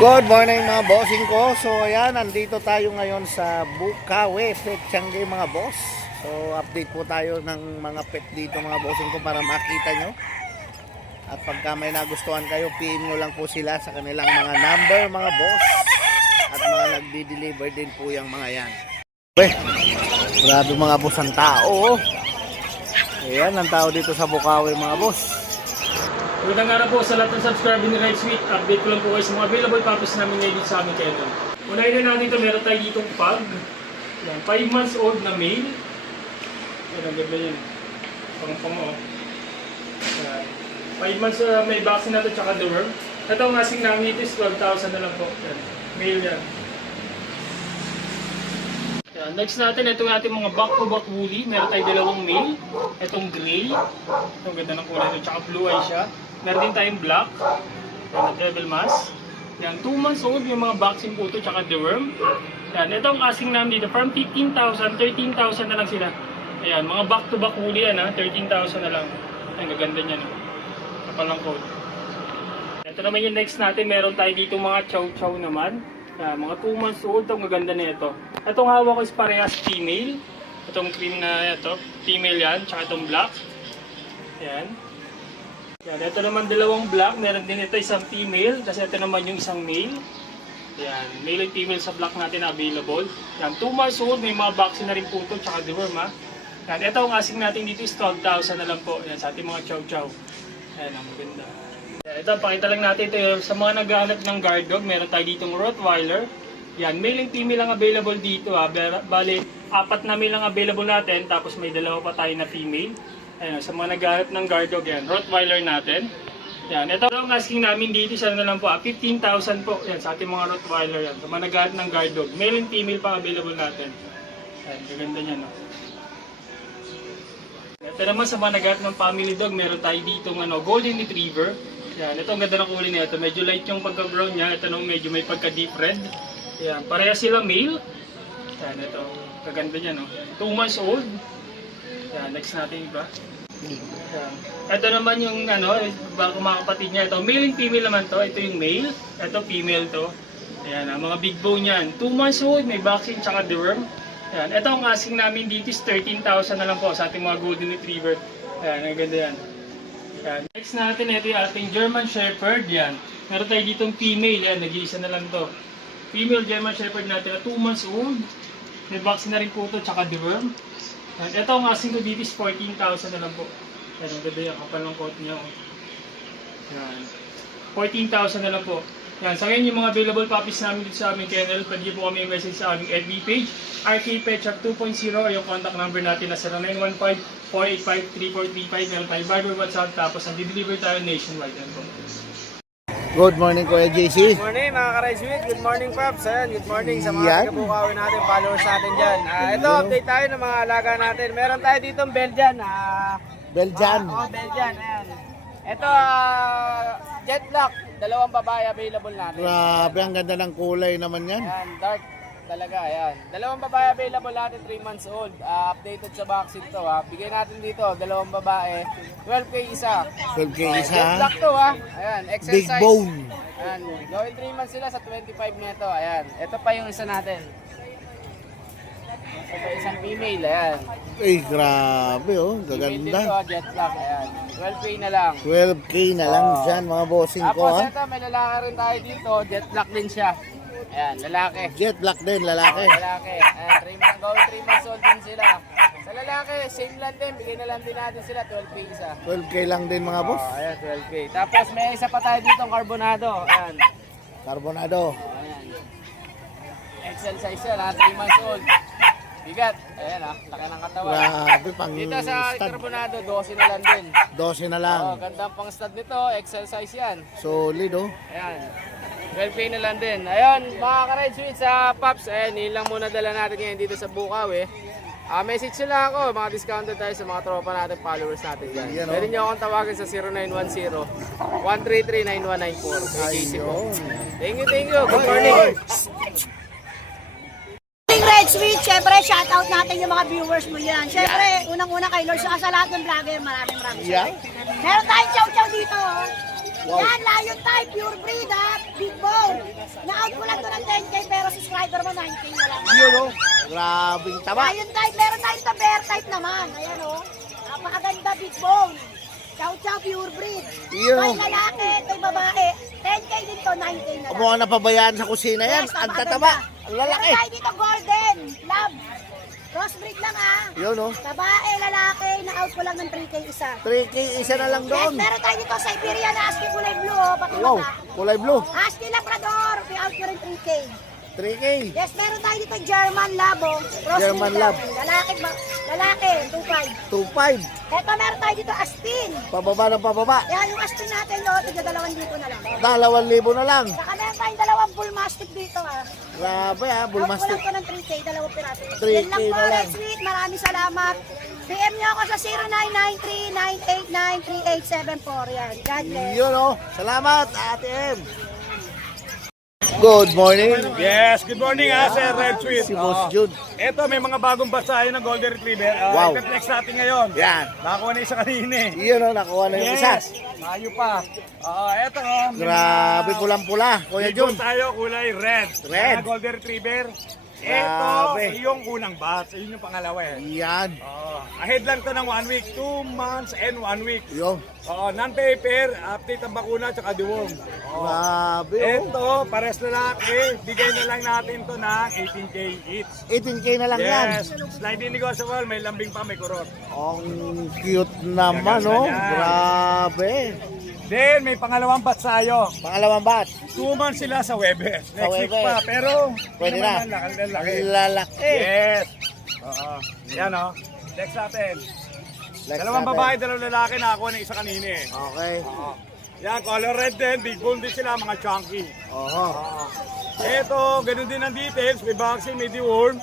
Good morning mga bossing ko. So ayan, nandito tayo ngayon sa Bukawi Pet Changi mga boss. So update po tayo ng mga pet dito mga bossing ko para makita nyo. At pagka may nagustuhan kayo, PM nyo lang po sila sa kanilang mga number mga boss. At mga nagdi-deliver din po yung mga yan. Grabe mga boss ang tao. Ayan, ang tao dito sa Bukawi mga boss. Magandang araw po sa lahat ng subscriber ni Red Sweet. Update ko lang po kayo sa mga available puppies namin ngayon sa aming kennel. Unahin na natin ito, meron tayo ditong pug. Yan, 5 months old na male. Yan, ang ganda yan. Pang-pango. 5 months may vaccine na ito, tsaka deworm. Ito ang asing namin ito is 12,000 na lang po. Yan, male yan. Yan. Next natin, ito yung ating mga back-to-back woolly. Meron tayo dalawang male. Itong gray. Itong ganda ng kulay ito, tsaka blue eye siya. Meron din tayong black, yan, devil mask. Yan, 2 months old, yung mga vaccine po ito, tsaka deworm. Yan, ito ang asking namin dito, from 15,000, 13,000 na lang sila. Ayan, mga back-to-back huli yan ha, 13,000 na lang. Ayan, gaganda niyan. Kapal ng coat. Ito naman yung next natin, meron tayo dito mga chow-chow naman. Yan, mga 2 months old, itong gaganda na ito. Itong hawak ko is parehas female. Itong cream na ito, female yan, tsaka itong black. Yan. Yan, ito naman dalawang black, meron din ito isang female, kasi ito naman yung isang male. Yan, male and female sa black natin available. Yan, 2 months old, may mga vaccine na rin po ito, tsaka deworm ha. Yan, ito ang asking natin dito is 12,000 na lang po, yan, sa ating mga chow-chow. Yan, ang maganda. Yan, ito, pakita lang natin ito, sa mga naghahanap ng guard dog, meron tayo ditong Rottweiler. Yan, male and female ang available dito ha, bali, 4 na male ang available natin, tapos may 2 pa tayo na female. Ayan, sa mga naghahanap ng guard dog yan, Rottweiler natin. Yan, ito ang asking namin dito, isa na lang po, 15,000 po. Yan, sa ating mga Rottweiler yan. Sa mga naghahanap ng guard dog, male and female pa available natin. Yan, gaganda niya, no? Ito naman sa mga naghahanap ng family dog, meron tayo dito Golden Retriever. Yan, ito ang ganda ng kulay nito. Medyo light yung pagka-brown niya. Ito nung medyo may pagka-deep red. Yan, pareha sila male. Yan, ito, kaganda niya, no? 2 months old. Yan, next natin iba. Yan. Ito naman yung mga kapatid niya. Ito, male and female naman to. Ito yung male. Ito, female to. Ayan, mga big bone yan. 2 months old, may vaccine tsaka deworm. Ayan. Ito ang asking namin dito is 13,000 na lang po sa ating mga Golden Retriever. Ayan, ang ganda yan. Ayan. Next natin, ito yung ating German Shepherd. Yan. Meron tayo ditong female. Yan, nag-iisa na lang to. Female German Shepherd natin na 2 months old. May vaccine na rin po ito tsaka deworm. Ito ang asking ko dito is 14,000 na lang po. Yan, ang ganda yung kapal ng coat niya. Yan. 14,000 na lang po. Yan, sa ngayon yung mga available puppies namin dito sa aming kennel, pwede po kami i-message sa aming FB page, RK Pet Shop 2.0, yung contact number natin na 0915-485-3435. Meron tayo Viber, WhatsApp, tapos nag-deliver tayo nationwide. Yan po. Good morning Kuya JC. Good morning mga ka-Red Sweet. Good morning Paps. Ayan, good morning sa mga kabukawi natin, followers natin dyan. Ito, update tayo ng mga alaga natin. Meron tayo dito Belgian. Belgian. Belgian. Ayan. Ito, Jet Black. 2 babae available natin. Grabe, ang ganda ng kulay naman yan. Ayan, dark talaga. Ayan. 2 babae available natin, 3 months old. Updated sa vaccine to ha. Bigay natin dito, 2 babae. 12K isa. 12K isa Jet ha. Black to ha. Ayan, Big exercise. bone. Ayan, gawin 3 months sila sa 25 nito. Ayan, ito pa yung isa natin. Ito isang female, ayan. Ay, grabe oh, Female din gaganda. to, jet black, ayan. 12K na lang. 12K na lang dyan mga bossing ko Tapos ha. ito, may lalaki rin tayo dito, jet black din siya. Ayan, lalaki. Jet black din, lalaki. Lalaki. Ayan, 3 months old din sila. Sa lalaki, same lang din, bigyan na lang din natin sila, 12K isa. 12K lang din mga boss. Ayan, 12K. Tapos may isa pa tayo dito, carbonado. Ayan. Carbonado. Ayan. XL size yan, 3 months old. Bigat. Ayan laki ng katawan. Grabe, pang Dito sa stud. carbonado, 12 na lang din. 12 na lang. Gandang pang stud nito, XL size yan. Solid oh. Ayan. 12K na lang din. Ayun, mga ka-Red Sweet sa Pops, ayan, yun lang muna dala natin ngayon dito sa Bukawi. Message nila ako, mga discounted tayo sa mga tropa natin, followers natin dyan. Yan, Pwede nyo akong tawagin sa 0910-133-9194. Ayun. Thank you. Good morning. Red Sweet, syempre shoutout natin yung mga viewers mo yan. Syempre, unang-una kay Lord, saka sa lahat ng vlogger, maraming Yeah. Meron tayong chow-chow dito. Oh. Wow. Yan, lion type, pure breed ha, big bone. Na-out ko lang to ng 10K pero subscriber mo 9K na lang. Yun oh. Grabing taba. Ayun type, meron tayo ito bear type naman. Ayan oh. Napakaganda big bone. Chow chow pure breed. Yun. May lalaki, may babae. 10K din to, 9K na lang. Mukhang napabayaan sa kusina yan. Yes, Ang napakaganda. tataba. Ang lalaki. Meron tayo dito golden, love. Crossbreed lang ah. Yun oh. Babae, lalaki, na-out ko lang ng 3K isa. 3K isa na lang Yes, doon. meron tayo dito Siberian Husky kulay blue oh. Pati Wow. mata. Kulay blue. Husky Labrador, i-out ko rin 3K. 3K. Yes, meron tayo dito German Labo. German Lab. Lalaki, 2.5. 2.5. Eto, meron tayo dito Aspin. Pababa ng pababa. Yan, yung Aspin natin, no, tiga 2,000 na lang. 2,000 na lang. Saka meron tayong dalawang bull mastiff dito, ah. Grabe ha. Out Bullmastiff. ko lang ko ng 3K, dalawang piraso. 3K Yan lang po, na lang. Red Sweet. Maraming salamat. PM nyo ako sa 0993-989-3874. Yan, God bless. Yun oh. Salamat, Ate M. Good morning. Yes, good morning Sir Red Sweet. Si Boss Jude. Ito, may mga bagong basahin ng Golden Retriever. Wow. Ipeplex natin ngayon. Yan. Nakakuha na isa kanina eh. Yun oh. Nakuha na yung isa. Yes, tayo pa. Ito may Grabe mga- pulang-pula. Kuya Bigos Jun. tayo, kulay red. Red. Mga Golden Retriever. Grabe. Ito, yung unang batch. Yun yung pangalawa eh. Yan. Ahead lang to ng 1 week, 2 months and 1 week. Yun. Non-paper, update ang bakuna at deworm. Grabe oh. Ito, pares lalaki. Bigay na lang natin to ng 18K each. 18K na lang yan. Yes, sliding negotiable, may lambing pa, may kurot. Ang cute naman Gaganda oh. yan. Grabe. Then, may pangalawang batch tayo. Pangalawang batch. 2 months sila sa Webes. Next week Webes. pa, pero Pwede hindi na. naman laki. Ang lalaki. Yes. Oo. Yan o. Next natin. Next Dalawang natin. babae, dalawang lalaki, nakakuha ng isa kanina eh. Okay. Oo. Yan, color red din, big bone din sila, mga chunky. Oho. Ito, ganun din ang details, may vaccine, may deworm.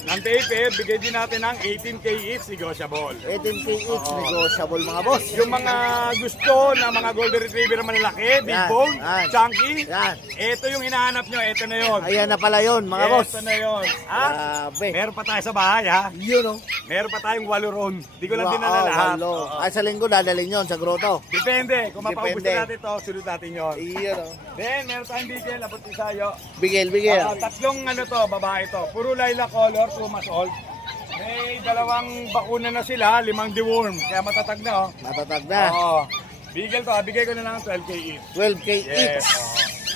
Ng paper, bigay din natin ng 18K each, negotiable. 18K each. Negotiable mga boss. Yung mga gusto na mga golden retriever na malalaki, big Yan, bone, yan. chunky, Yan. ito yung hinahanap nyo, ito na yun. Ayan na pala yun mga boss. Ito na yun. At Grabe. meron pa tayo sa bahay ha. Yun oh. Meron pa tayong 8 ron. Di ko lang dinala lahat. walo. Oo. Ay, sa linggo dadalhin yun sa grotto. Depende. Kung mapaubos Depende. na natin ito, sunod natin yun. Iyon oh. Then, meron tayong bigel, abot ni Sayo. Bigel, bigel. Tatlong ano to, babae to. Puro lilac color, 2 months old. May dalawang bakuna na sila, 5 deworm. Kaya matatag na oh. Matatag na. Oo. Bigel to, bigay ko na lang 12K each. 12K Yes. each.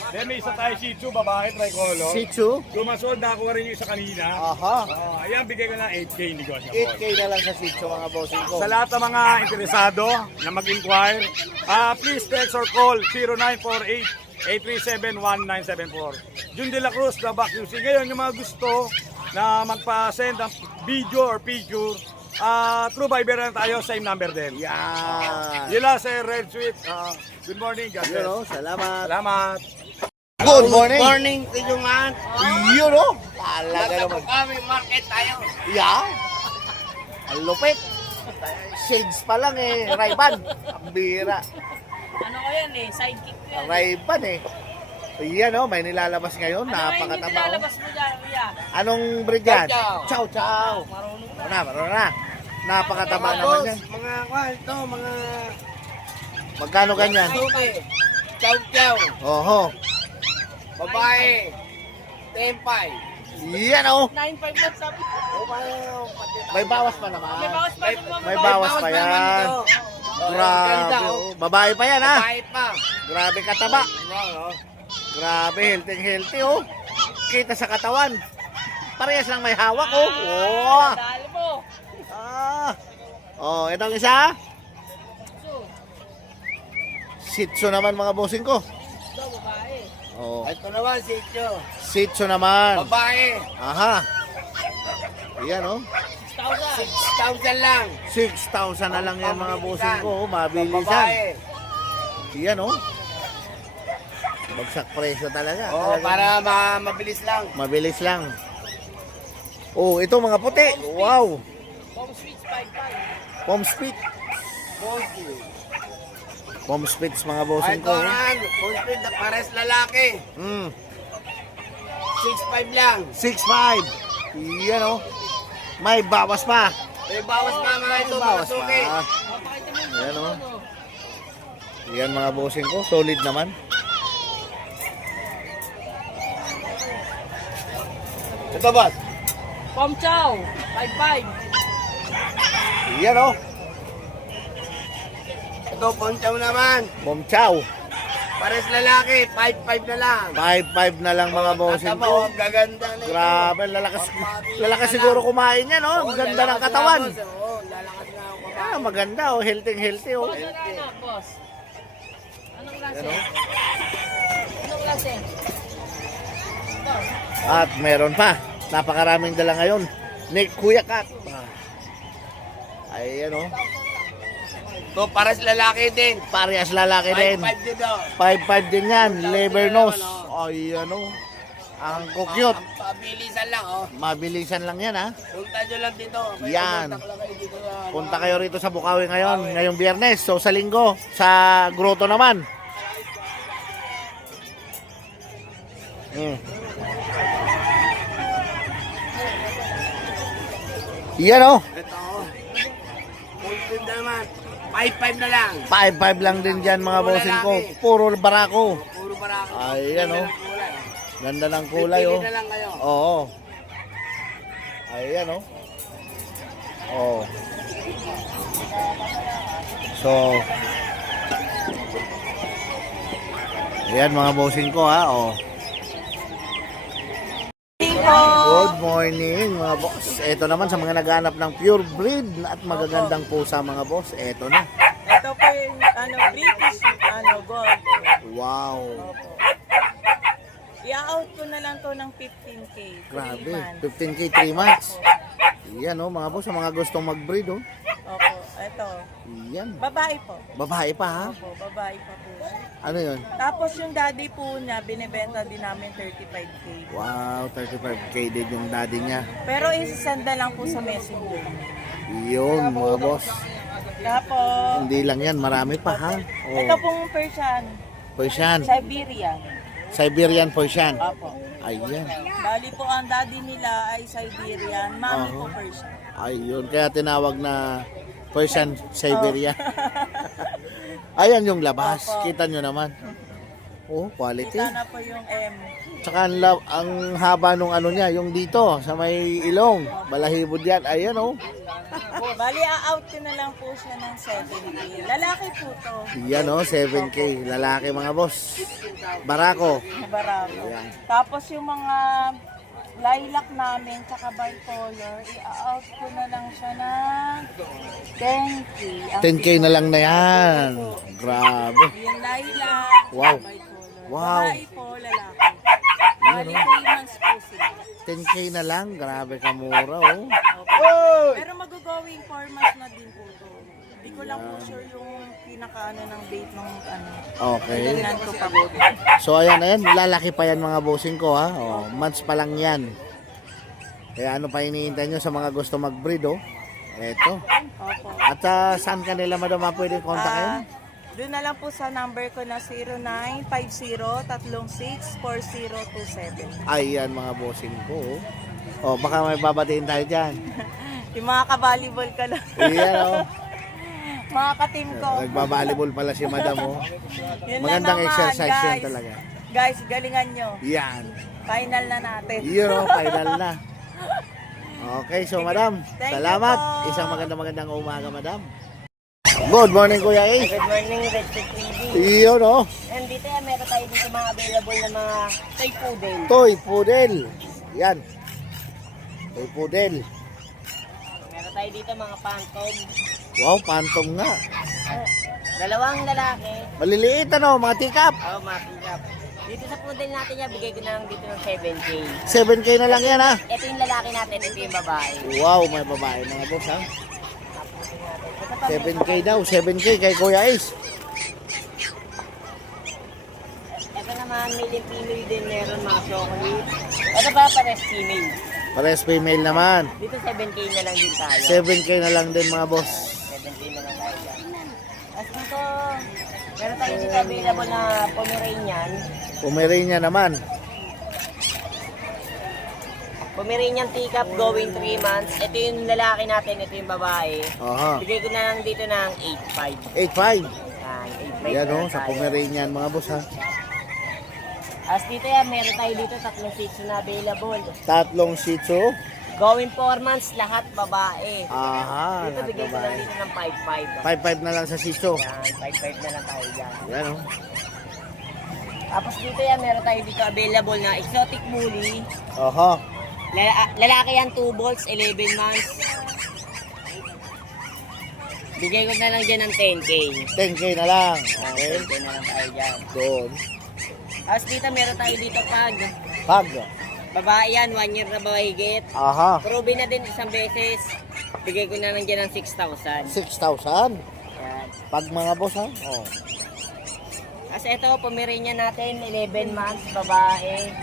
Then may isa tayo Shih Tzu, babae, tricolor. Shih Tzu. 2 months old, nakakuha rin yung isa kanina. Aha. Ayan, bigay ko na 8K negotiable. 8K na lang sa Shih Tzu mga bossing ko. Sa lahat ng mga interesado na mag-inquire, please text or call 0948-837-1974. Jun De La Cruz, Dabac QC. Ngayon, yung mga gusto na magpa-send ng video or picture, through Viber na tayo, same number din. Yan. Yun lang, Sir Red Sweet. Good morning, God Yun bless. oh. Salamat. Salamat. Good morning. Morning, Tinyungan. Yun oh. Talaga naman. Kami, market tayo. Yeah. Ang lupit. Shades pa lang eh. Ray-Ban. Ang bira. Ano ko yan eh, sidekick ko yan. Ray-Ban eh. Ayan oh, may nilalabas ngayon. Ano yung Napakataba. nilalabas mo dyan, kuya? Anong breed yan? Chow, Chow chow. Marunong na. Marunong na. Napakataba naman yan. Mga kwalto, mga Magkano ganyan? suki. Chow-chow. Oho. Babae. 10-5. Yan oh. 9.5 lang sabi. May bawas pa naman. May bawas pa rin mo. May bawas pa yan. Grabe oh. Babae pa yan ha. Babae pa. Grabe kataba. Grabe, healthy oh. Kita sa katawan. Parehas lang may hawak oh. Oh. Dali mo. Oh, itong isa. Shih Tzu naman mga bossing ko. Ito, babae. Oh, Ito naman, sityo. Shih Tzu naman. Babae. Aha. Ayan oh. 6,000. 6,000 lang. 6,000 na lang yan mga bossing ko. Oh. Mabilisan. Babae. Ayan oh. Bagsak presyo talaga. Oh, Talagang para mabilis lang. mabilis lang. Oh, ito mga puti. Wow. Home switch 5.5. Pom spit. Pom spits mga bossing Ito ko. naman, full speed na pares lalaki. 6,500 lang. 6.5. Yan oh. May bawas pa. May bawas pa mga ito, May mga bawas suki. pa. Yan oh. Yan mga bossing ko. Solid naman. Ito, boss. Pom chow, 5-5. Yan oh. Ito, pom chow naman. Mom Chow. Pares lalaki, 5-5 na lang. 5-5 na lang mga bossing ko. Gaganda na ito. Grabe, lalakas siguro kumain yan, oh. Ang ganda ng katawan. Oo, lalakas na ako. Ah, maganda, oh. Healthy, oh. boss? Anong klase? Yan, oh. Anong klase? At meron pa. Napakaraming dala ngayon. Ni Kuya Kat. Ayan, oh. Ito, pares lalaki din. Parehas lalaki din. 5-5 din daw. 5-5 din yan. Liver nose. Ayan, oh. Ang cute. Pabilisan lang, oh. Mabilisan lang yan, ha. Punta nyo lang dito. May Yan. pumunta lang kayo dito sa- Punta kayo rito sa Bukawi ngayon, ngayong Biyernes. So sa Linggo, sa Grotto naman. Yan oh, Ito, oh. Full cream na naman. 5-5 na lang. 5-5 lang din dyan mga Puro bossing ko. lalaki. Puro barako. Puro barako. Ayan, oh. Kulay. Ganda ng kulay oh. Pipili na lang kayo. Oo. Ayan oh. Oh. So, ayan mga bossing ko ha. Oh. Good morning mga boss. Ito naman sa mga naghahanap ng pure breed at magagandang pusa mga boss. Ito na. Ito po yung British gold. Wow. I-out ko na lang to ng 15K. Grabe. 3 months. 15K 3 months. Yan oh mga boss. Sa mga gustong mag-breed oh. Opo, ito. Yan. Babae po. Babae pa ha. Opo, babae pa po. Ano yun? Tapos yung daddy po niya, binibenta din namin 35K. Wow. 35K din yung daddy niya. Pero isasanda lang po sa messenger. Yun mga boss. Tapos, Hindi lang yan. Marami pa ha. ito Oh. pong Persian, Persian. Siberian. Siberian Persian. Opo. Ayan. Bali po ang daddy nila ay Siberian, mami po Persian. Ayun, kaya tinawag na Persian Siberia. Ayan yung labas. Kita nyo naman. Oh, quality. Kita na po yung M. Tsaka ang haba nung ano niya, yung dito, sa may ilong. Balahibod yan. Ayan oh. Bali, a-out ko na lang po siya ng 7K. Lalaki po to. Yan oh, 7K. Lalaki mga boss. Barako. Barako. Ayan. Tapos yung mga lilac namin, tsaka bicolor, i-out ko na lang siya ng 10K. Ang 10K na lang na yan. Grabe. Yung lilac, Wow. bicolor. Wow. Babae po, lalaki. Bali, 3 months po sila. 10K na lang. Grabe kamura oh. Pero mag-going 4 months na din po to. Hindi ko lang po sure yung pinaka-ano ng date ng ano. Okay. Tingnan ko pa po. So ayan, lalaki pa yan mga bossing ko ha. Oh, months pa lang yan. Kaya ano pa hinihintay nyo sa mga gusto mag-breed oh. Eto. Opo. At saan ka nila madama pwede kontakin? Doon na lang po sa number ko na 0950-364027. Ayan mga bossing ko. Oh, baka may babatiin tayo dyan. Yung mga ka-volleyball ka lang. Ayan oh. Mga ka-team ko. Nagbabalibol pala si madam oh. Yun lang Magandang naman, exercise yan guys. talaga. Guys, galingan nyo. Yan. Final na natin. Yun oh, final na. Okay, so madam, Thank you salamat. po. Isang magandang umaga madam. Good morning Kuya Ace. Good morning, Red Chick TV. Yun oh. And dito yan, meron tayo dito mga available na mga toy poodle. Toy Poodle. Yan. Toy Poodle. Meron tayo dito mga phantom. Wow, phantom nga. Dalawang lalaki. Maliliit ano, mga tikap. Oh, mga pingap. Dito sa poodle natin yan, bigay ko na lang dito ng 7K. 7K na lang yan ha. Ito yung lalaki natin, ito yung babae. Wow, may babae mga boss ha. Ito pa, 7K daw, 7K kay Kuya Ace. ito naman, male and female din meron mga chocolate. Ito pa, pares female. Pares female naman. Dito 7K na lang din tayo. 7K na lang din mga boss. 7K na lang tayo dyan. At dito, meron tayo dito available na Pomeranian. Pomeranian naman. Pomeranian teacup going 3 months. Ito yung lalaki natin, ito yung babae. Aha. Bigay ko na lang dito ng 8.5. 8.5. Yan, 8.5 Yan na oh, lang sa tayo. Pomeranian mga boss ha. As dito yan, meron tayo dito 3 Shih Tzu na available. Tatlong Shih Tzu. Going 4 months, lahat babae. Aha, Dito bigay ko lang dito ng 5-5. 5-5 na lang sa Shih Tzu. Yan, 5-5 na lang tayo dyan. Yan oh. Tapos dito yan, meron tayo dito available na exotic bully. Oho. Lalaki yan, 2 volts, 11 months. Bigay ko na lang dyan ng 10K. 10K na lang. Okay. 10K na lang tayo dyan. Doon. Tapos dito, meron tayo dito pag. Pag. Babae yan, 1 year na ba higit. Aha. Probe na din isang beses. Bigay ko na lang dyan ng 6,000. 6,000. Yan. Pag mga boss ha. Oh. Kasi ito, Pomeranian natin, 11 months, babae.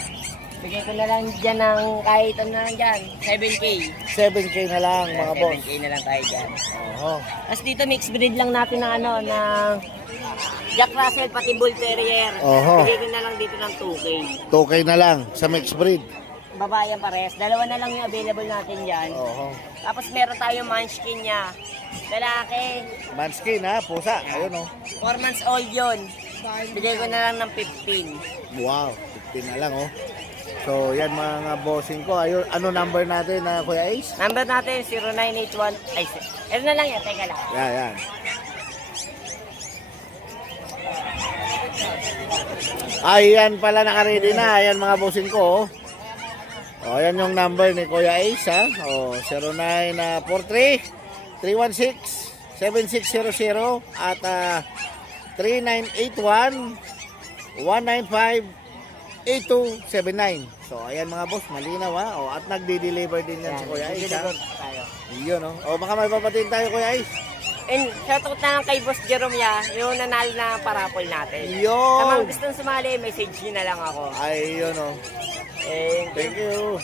Bigay ko na lang dyan ng kahit ano na lang dyan, 7K. 7K na lang mga boss. 7K na lang tayo dyan. Oho. Tapos dito, mixed breed lang natin ng ano, ng Jack Russell pati Bull Terrier. Oho. Bigay ko na lang dito ng 2K. 2K na lang sa mixed breed. Babae yan parehas. Dalawa na lang yung available natin dyan. Oho. Tapos meron tayong munchkin niya. Lalaki, Manskin ha, pusa. Ayun oh. 4 months old yun. Bigay ko na lang ng 15. Wow, 15 na lang oh. So yan mga bossing ko. Ayun, ano number natin na Kuya Ace? Number natin 0981. Ay, ano na lang yan, teka lang. Yan. Ayan pala naka-ready na. Ayan mga bossing ko. Oh, ayan yung number ni Kuya Ace ha. Oh, 0943-316-7600 at 3981-195-8279. So ayan mga boss, malinaw ha. Oh, at nagdi-deliver din yan si Kuya Ace ha. Deliver tayo. Yun oh. Oh, baka may papatin tayo Kuya Ace. And shoutout na lang kay Boss Jerome ya, yung nanalo na parapol natin. Sa mga Yun. gustong sumali, message nyo na lang ako. Ay, yun oh. Thank you. Thank you.